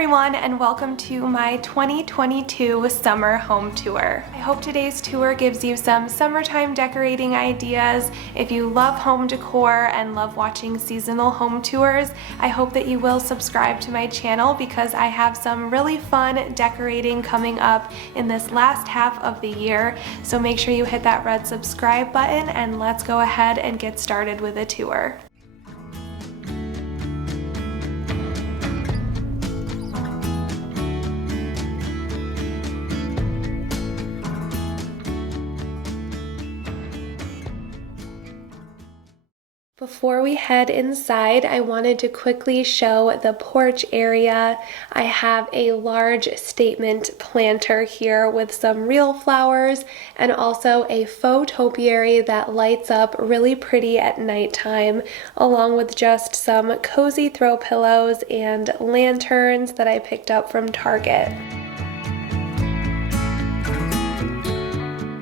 everyone, and welcome to my 2022 summer home tour. I hope today's tour gives you some summertime decorating ideas. If you love home decor and love watching seasonal home tours, I hope that you will subscribe to my channel because I have some really fun decorating coming up in this last half of the year. So make sure you hit that red subscribe button and let's go ahead and get started with a tour. Before we head inside, I wanted to quickly show the porch area. I have a large statement planter here with some real flowers and also a faux topiary that lights up really pretty at nighttime, along with just some cozy throw pillows and lanterns that I picked up from Target.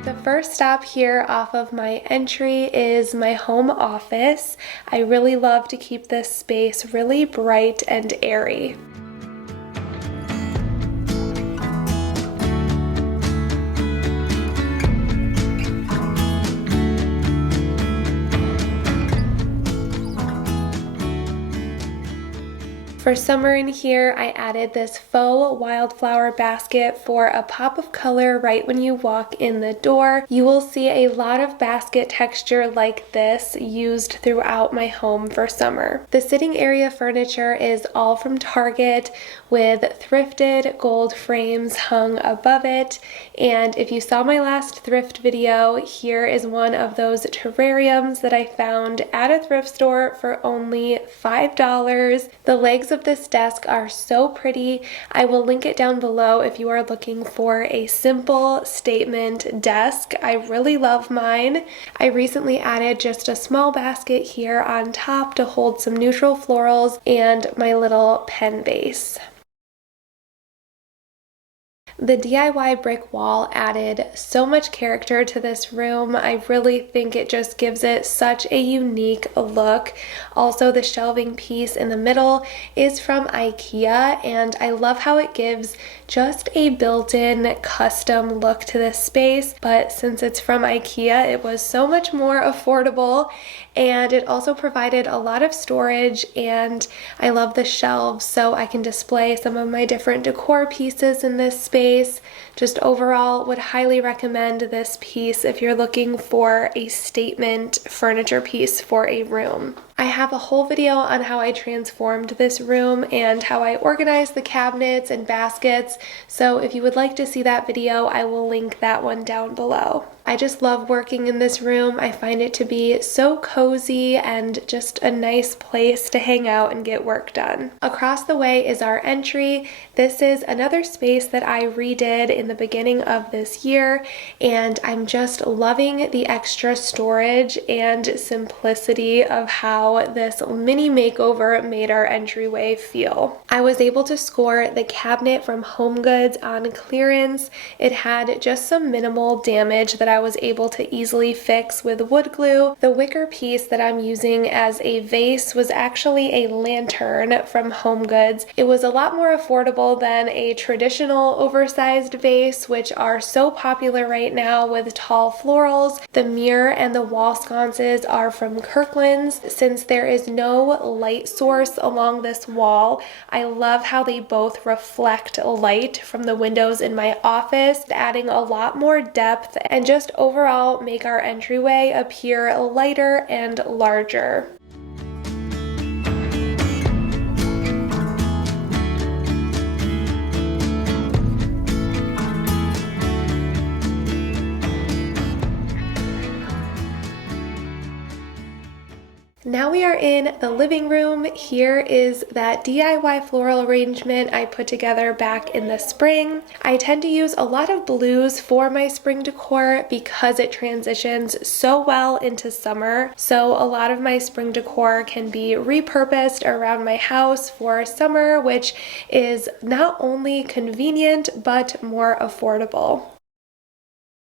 The first stop here off of my entry is my home office. I really love to keep this space really bright and airy. For summer in here, I added this faux wildflower basket for a pop of color right when you walk in the door. You will see a lot of basket texture like this used throughout my home for summer. The sitting area furniture is all from Target with thrifted gold frames hung above it. And if you saw my last thrift video, here is one of those terrariums that I found at a thrift store for only $5. The legs of this desk are so pretty. I will link it down below if you are looking for a simple statement desk. I really love mine. I recently added just a small basket here on top to hold some neutral florals and my little pen base. The DIY brick wall added so much character to this room. I really think it just gives it such a unique look. Also, the shelving piece in the middle is from IKEA, and I love how it gives just a built-in custom look to this space, but since it's from IKEA, it was so much more affordable, and it also provided a lot of storage, and I love the shelves so I can display some of my different decor pieces in this space. Just overall would highly recommend this piece if you're looking for a statement furniture piece for a room. I have a whole video on how I transformed this room and how I organized the cabinets and baskets, so if you would like to see that video, I will link that one down below. I just love working in this room. I find it to be so cozy and just a nice place to hang out and get work done. Across the way is our entry. This is another space that I redid in the beginning of this year, and I'm just loving the extra storage and simplicity of how this mini makeover made our entryway feel. I was able to score the cabinet from HomeGoods on clearance. It had just some minimal damage that I was able to easily fix with wood glue. The wicker piece that I'm using as a vase was actually a lantern from HomeGoods. It was a lot more affordable than a traditional oversized vase, which are so popular right now with tall florals. The mirror and the wall sconces are from Kirkland's. Since there is no light source along this wall, I love how they both reflect light from the windows in my office, adding a lot more depth and just overall make our entryway appear lighter and larger. Now we are in the living room. Here is that DIY floral arrangement I put together back in the spring. I tend to use a lot of blues for my spring decor because it transitions so well into summer. So a lot of my spring decor can be repurposed around my house for summer, which is not only convenient but more affordable.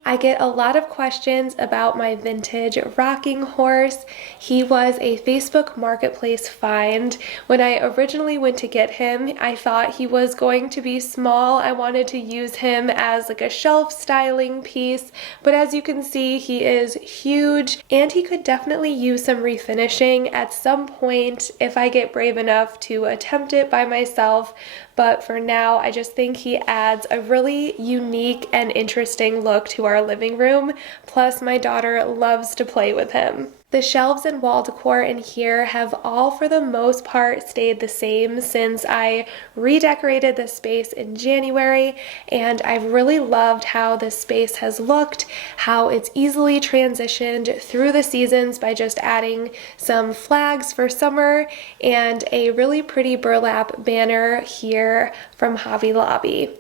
I get a lot of questions about my vintage rocking horse. He was a Facebook Marketplace find. When I originally went to get him, I thought he was going to be small. I wanted to use him as like a shelf styling piece, but as you can see, he is huge and he could definitely use some refinishing at some point if I get brave enough to attempt it by myself. But for now, I just think he adds a really unique and interesting look to our living room. Plus, my daughter loves to play with him. The shelves and wall decor in here have all for the most part stayed the same since I redecorated the space in January, and I've really loved how this space has looked, how it's easily transitioned through the seasons by just adding some flags for summer and a really pretty burlap banner here from Hobby Lobby.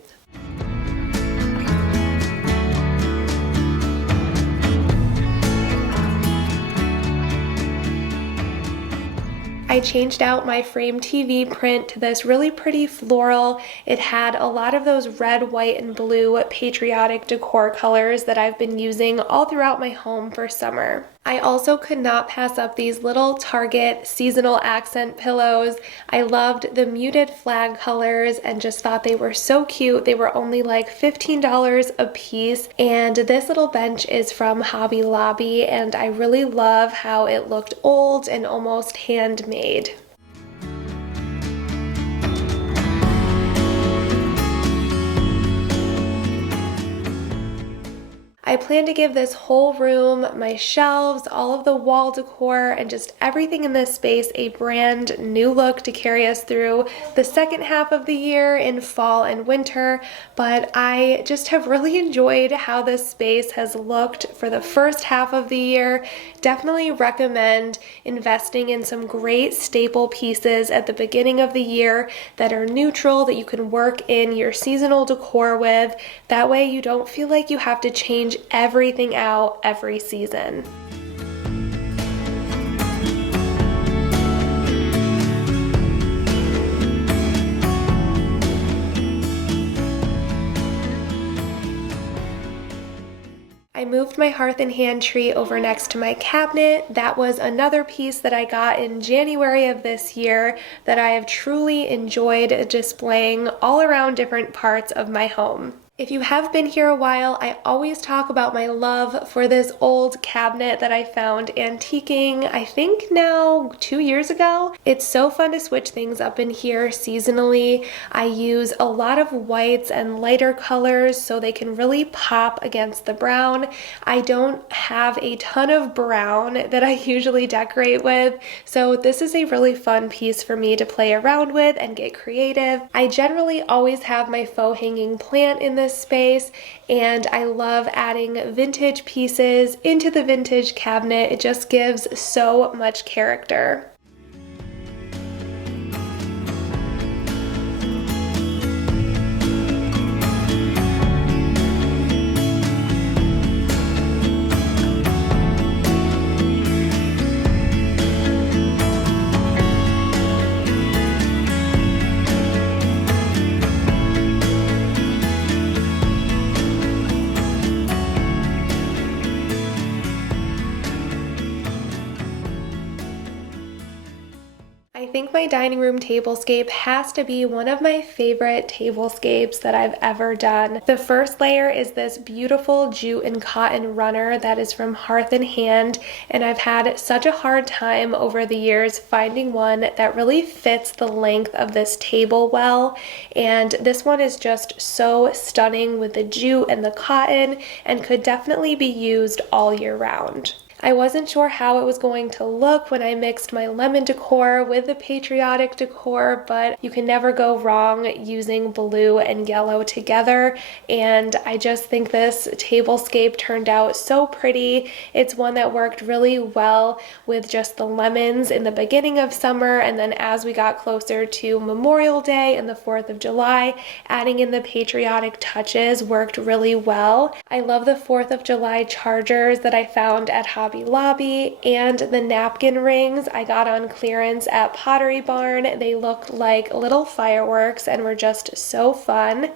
I changed out my frame TV print to this really pretty floral. It had a lot of those red, white, and blue patriotic decor colors that I've been using all throughout my home for summer. I also could not pass up these little Target seasonal accent pillows. I loved the muted flag colors and just thought they were so cute. They were only like $15 a piece, and this little bench is from Hobby Lobby, and I really love how it looked old and almost handmade. I plan to give this whole room, my shelves, all of the wall decor, and just everything in this space a brand new look to carry us through the second half of the year in fall and winter. But I just have really enjoyed how this space has looked for the first half of the year. Definitely recommend investing in some great staple pieces at the beginning of the year that are neutral, that you can work in your seasonal decor with. That way you don't feel like you have to change everything out every season. I moved my hearth and hand tree over next to my cabinet. That was another piece that I got in January of this year that I have truly enjoyed displaying all around different parts of my home. If you have been here a while, I always talk about my love for this old cabinet that I found antiquing, I think now 2 years ago. It's so fun to switch things up in here seasonally. I use a lot of whites and lighter colors so they can really pop against the brown. I don't have a ton of brown that I usually decorate with, so this is a really fun piece for me to play around with and get creative. I generally always have my faux hanging plant in this space, and I love adding vintage pieces into the vintage cabinet. It just gives so much character. I think my dining room tablescape has to be one of my favorite tablescapes that I've ever done. The first layer is this beautiful jute and cotton runner that is from Hearth and Hand, and I've had such a hard time over the years finding one that really fits the length of this table well, and this one is just so stunning with the jute and the cotton and could definitely be used all year round. I wasn't sure how it was going to look when I mixed my lemon decor with the patriotic decor, but you can never go wrong using blue and yellow together, and I just think this tablescape turned out so pretty. It's one that worked really well with just the lemons in the beginning of summer, and then as we got closer to Memorial Day and the 4th of July, adding in the patriotic touches worked really well. I love the 4th of July chargers that I found at Hobby Lobby, and the napkin rings I got on clearance at Pottery Barn. They look like little fireworks and were just so fun.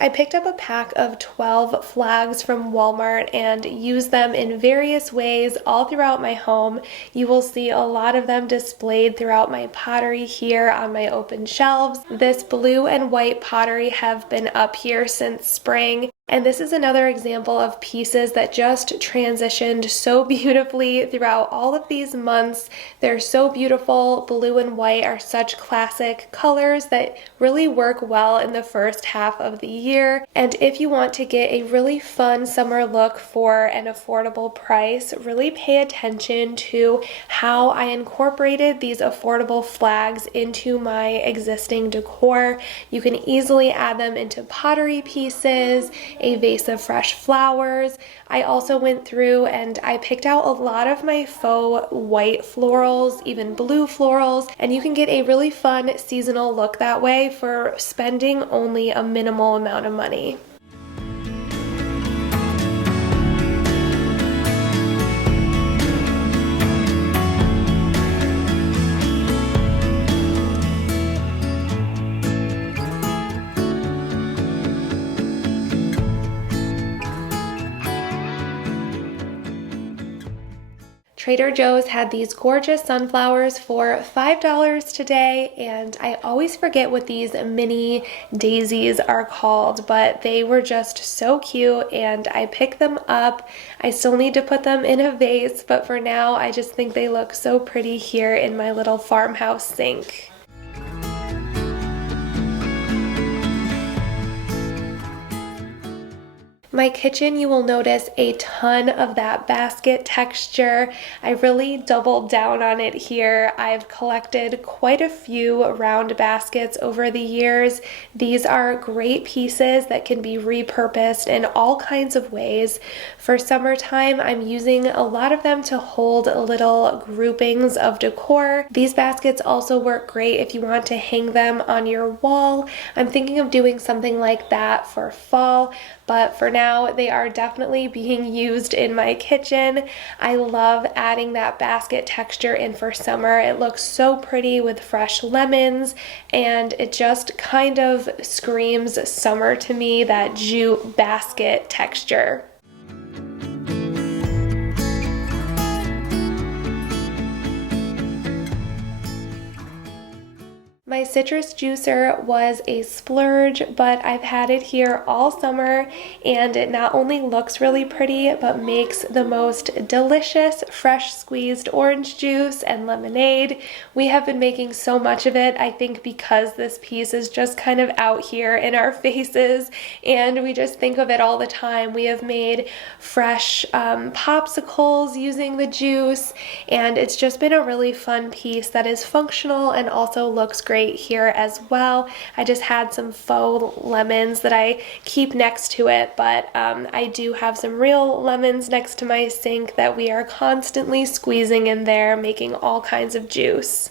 I picked up a pack of 12 flags from Walmart and used them in various ways all throughout my home. You will see a lot of them displayed throughout my pottery here on my open shelves. This blue and white pottery have been up here since spring. And this is another example of pieces that just transitioned so beautifully throughout all of these months. They're so beautiful. Blue and white are such classic colors that really work well in the first half of the year. And if you want to get a really fun summer look for an affordable price, really pay attention to how I incorporated these affordable flags into my existing decor. You can easily add them into pottery pieces, a vase of fresh flowers. I also went through and I picked out a lot of my faux white florals, even blue florals, and you can get a really fun seasonal look that way for spending only a minimal amount of money. Trader Joe's had these gorgeous sunflowers for $5 today, and I always forget what these mini daisies are called, but they were just so cute and I picked them up. I still need to put them in a vase, but for now I just think they look so pretty here in my little farmhouse sink. My kitchen, you will notice a ton of that basket texture. I really doubled down on it here. I've collected quite a few round baskets over the years. These are great pieces that can be repurposed in all kinds of ways. For summertime, I'm using a lot of them to hold little groupings of decor. These baskets also work great if you want to hang them on your wall. I'm thinking of doing something like that for fall, but for now, they are definitely being used in my kitchen. I love adding that basket texture in for summer. It looks so pretty with fresh lemons, and it just kind of screams summer to me, that jute basket texture. My citrus juicer was a splurge, but I've had it here all summer, and it not only looks really pretty, but makes the most delicious fresh squeezed orange juice and lemonade. We have been making so much of it, I think because this piece is just kind of out here in our faces, and we just think of it all the time. We have made fresh popsicles using the juice, and it's just been a really fun piece that is functional and also looks great here as well. I just had some faux lemons that I keep next to it, but I do have some real lemons next to my sink that we are constantly squeezing in there, making all kinds of juice.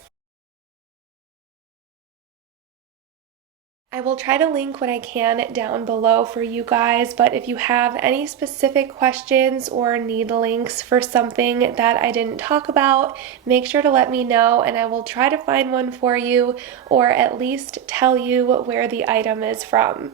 I will try to link what I can down below for you guys, but if you have any specific questions or need links for something that I didn't talk about, make sure to let me know and I will try to find one for you, or at least tell you where the item is from.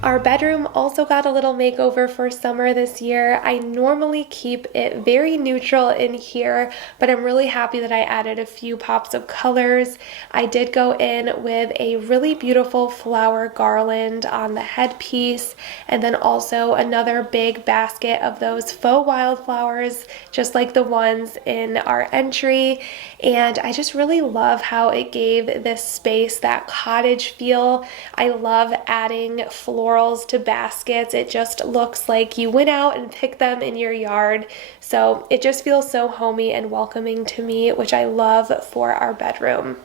Our bedroom also got a little makeover for summer this year. I normally keep it very neutral in here, but I'm really happy that I added a few pops of colors. I did go in with a really beautiful flower garland on the headpiece, and then also another big basket of those faux wildflowers, just like the ones in our entry. And I just really love how it gave this space that cottage feel. I love adding florals to baskets. It just looks like you went out and picked them in your yard. So it just feels so homey and welcoming to me, which I love for our bedroom.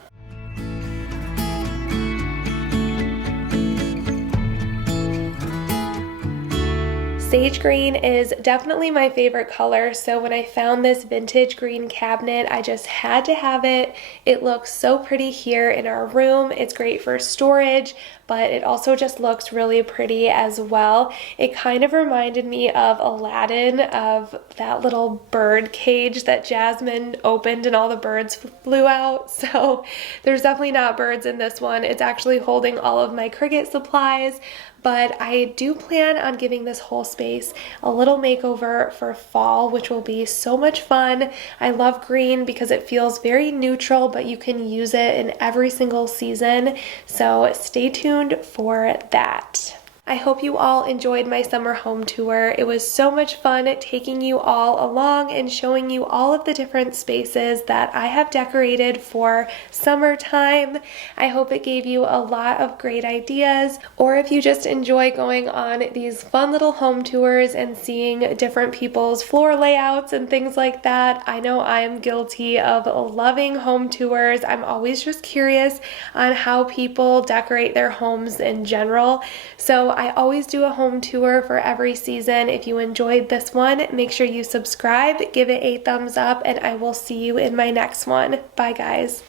Sage green is definitely my favorite color, so when I found this vintage green cabinet, I just had to have it. It looks so pretty here in our room. It's great for storage, but it also just looks really pretty as well. It kind of reminded me of Aladdin, of that little bird cage that Jasmine opened and all the birds flew out. So there's definitely not birds in this one. It's actually holding all of my Cricut supplies. But I do plan on giving this whole space a little makeover for fall, which will be so much fun. I love green because it feels very neutral, but you can use it in every single season. So stay tuned for that. I hope you all enjoyed my summer home tour. It was so much fun taking you all along and showing you all of the different spaces that I have decorated for summertime. I hope it gave you a lot of great ideas, or if you just enjoy going on these fun little home tours and seeing different people's floor layouts and things like that. I know I am guilty of loving home tours. I'm always just curious on how people decorate their homes in general. So I always do a home tour for every season. If you enjoyed this one, make sure you subscribe, give it a thumbs up, and I will see you in my next one. Bye, guys.